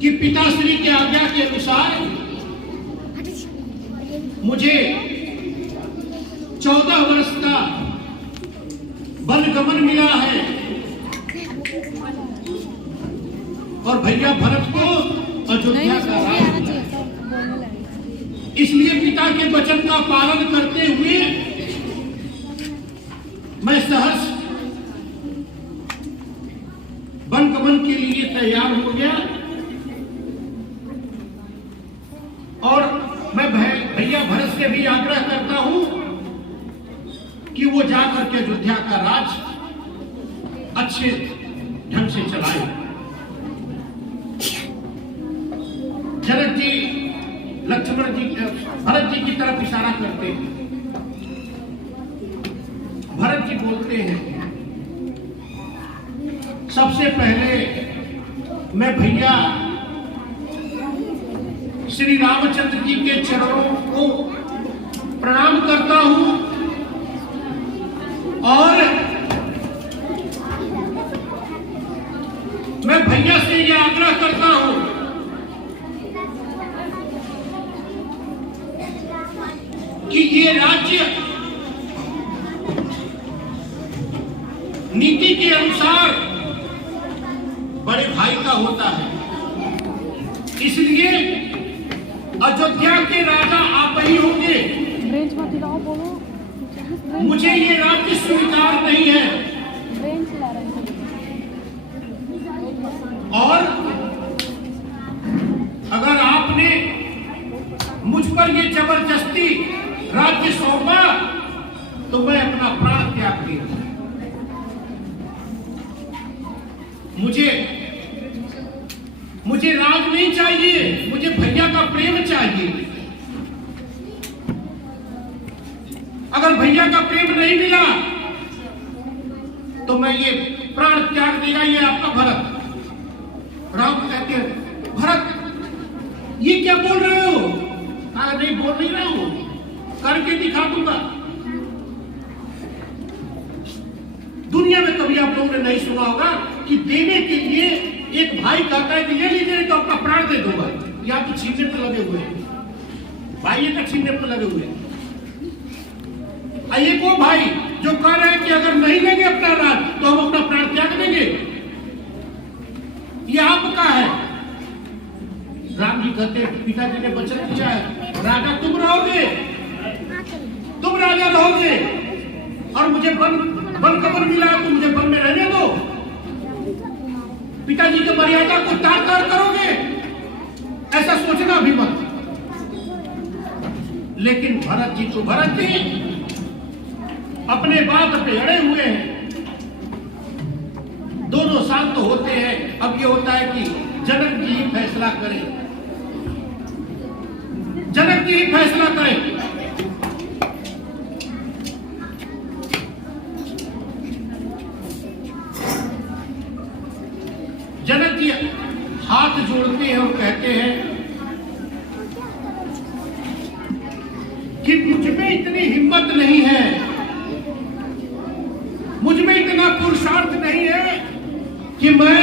कि पिताश्री के आज्ञा के अनुसार मुझे 14 वर्ष का वनगमन मिला है और भैया भरत को अयोध्या का राज, इसलिए पिता के वचन का पालन करते हुए मैं सहर्ष वनगमन के लिए तैयार हो गया और मैं भैया भरत से भी आग्रह करता हूं कि वो जाकर के अयोध्या का राज अच्छे ढंग से चलाए। जनक जी लक्ष्मण जी भरत जी की तरफ इशारा करते हैं। भरत जी बोलते हैं, सबसे पहले मैं भैया श्री रामचंद्र जी के चरणों को प्रणाम करता हूं और मैं भैया से यह आग्रह करता हूं कि ये राज्य नीति के अनुसार बड़े भाई का होता है, इसलिए अयोध्या के राजा आप ही होंगे। मुझे ये राज्य स्वीकार नहीं है और अगर आपने मुझ पर ये जबरदस्ती राज्य सौंपा तो मैं अपना प्राण त्याग दूंगा। मुझे राज नहीं चाहिए, मुझे भैया का प्रेम चाहिए। अगर भैया का प्रेम नहीं मिला तो मैं ये प्राण त्याग देगा ये आपका भरत। राम कहते हैं, भरत ये क्या बोल रहे हो? नहीं बोल नहीं रहा हूं, करके दिखा दूंगा। दुनिया में कभी आप लोगों ने नहीं सुना होगा कि देने के लिए एक भाई कहता है कि ले लीजिए तो अपना प्राण दे दूंगा। या तो छीनने पर लगे हुए हैं, भाई का छीनने पर लगे हुए हैं। एक वो भाई जो कह रहे हैं कि अगर नहीं लेंगे अपना राज तो हम अपना प्राण त्याग देंगे, ये आपका है। राम जी कहते हैं, पिताजी ने वचन दिया है, राजा तुम रहोगे, तुम राजा रहोगे और मुझे वन मिला है तो मुझे वन में रहने दो। पिताजी की मर्यादा को तार करोगे, ऐसा सोचना भी मत। लेकिन भरत जी अपने बात पे अड़े हुए हैं। दोनों शांत तो होते हैं। अब ये होता है कि जनक जी ही फैसला करें, जनक जी ही फैसला करें। जनक जी हाथ जोड़ते हैं और कहते हैं कि मुझ में इतनी हिम्मत नहीं है, मुझ में इतना पुरुषार्थ नहीं है कि मैं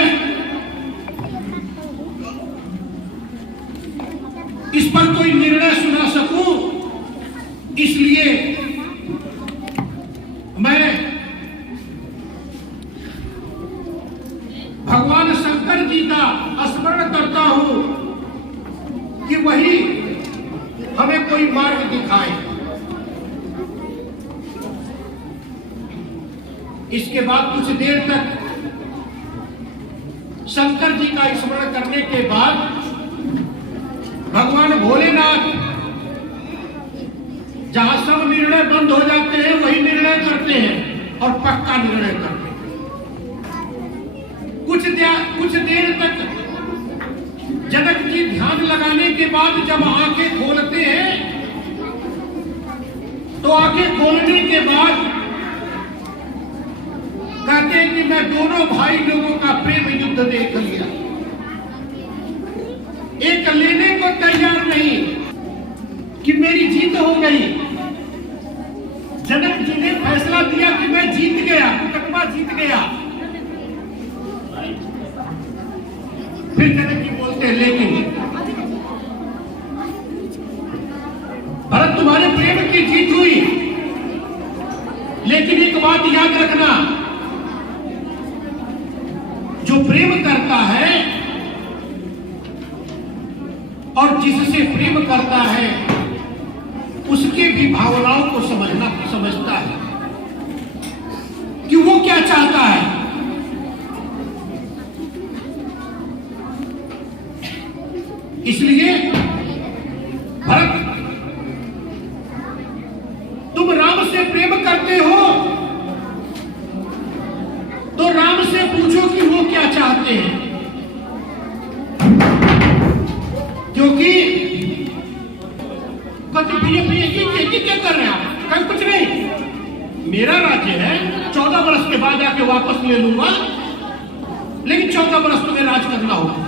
इस पर कोई निर्णय सुना सकूं। इसलिए मैं भगवान शंकर जी का स्मरण करता हूं कि वही हमें कोई मार्ग दिखाए। इसके बाद कुछ देर तक शंकर जी का स्मरण करने के बाद भगवान भोलेनाथ जहां सब निर्णय बंद हो जाते हैं वही निर्णय करते हैं और पक्का निर्णय करते हैं। कुछ देर तक जनक जी ध्यान लगाने के बाद जब आंखें खोलते हैं तो आंखें खोलने के बाद कहते हैं कि मैं दोनों भाई लोगों का प्रेम युद्ध देख लिया। एक लेने को तैयार नहीं कि मेरी जीत हो गई। जनक जी ने फैसला दिया कि मैं जीत गया, मुकदमा जीत गया। फिर जनक जी बोलते सकते, लेकिन भरत तुम्हारे प्रेम की जीत हुई। लेकिन एक बात याद रखना, जो प्रेम करता है और जिससे प्रेम करता है उसके भी भावनाओं को समझता है कि वो क्या चाहता है। इसलिए भरत, तुम राम से प्रेम करते हो तो राम से पूछो कि वो क्या चाहते हैं, क्योंकि ये क्या कर रहे हैं आप? कहीं कुछ नहीं, मेरा राज्य है, 14 वर्ष के बाद आके वापस ले लूंगा, लेकिन 14 वर्ष तुम्हें राज करना होगा।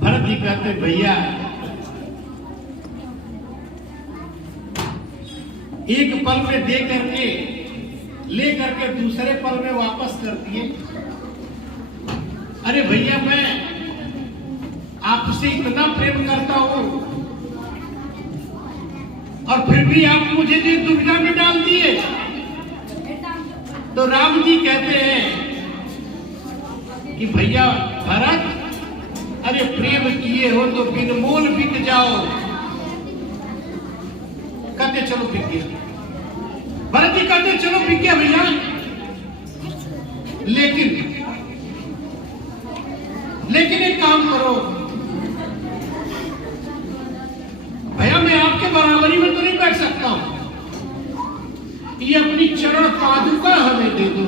भरत जी कहते भैया, एक पल में दे करके ले करके दूसरे पल में वापस कर दिए। अरे भैया, मैं आपसे इतना प्रेम करता हूं और फिर भी आप मुझे जो दुविधा में डाल दिए। तो राम जी कहते हैं कि भैया भरत, अरे प्रेम किए हो तो बिन मोल बिक जाओ। कहते चलो बिक गया। भरत जी कहते चलो बिक गया भैया, लेकिन एक काम करो भैया, मैं आपके बराबरी में तो नहीं बैठ सकता हूं, ये अपनी चरण पादुका हमें दे दो।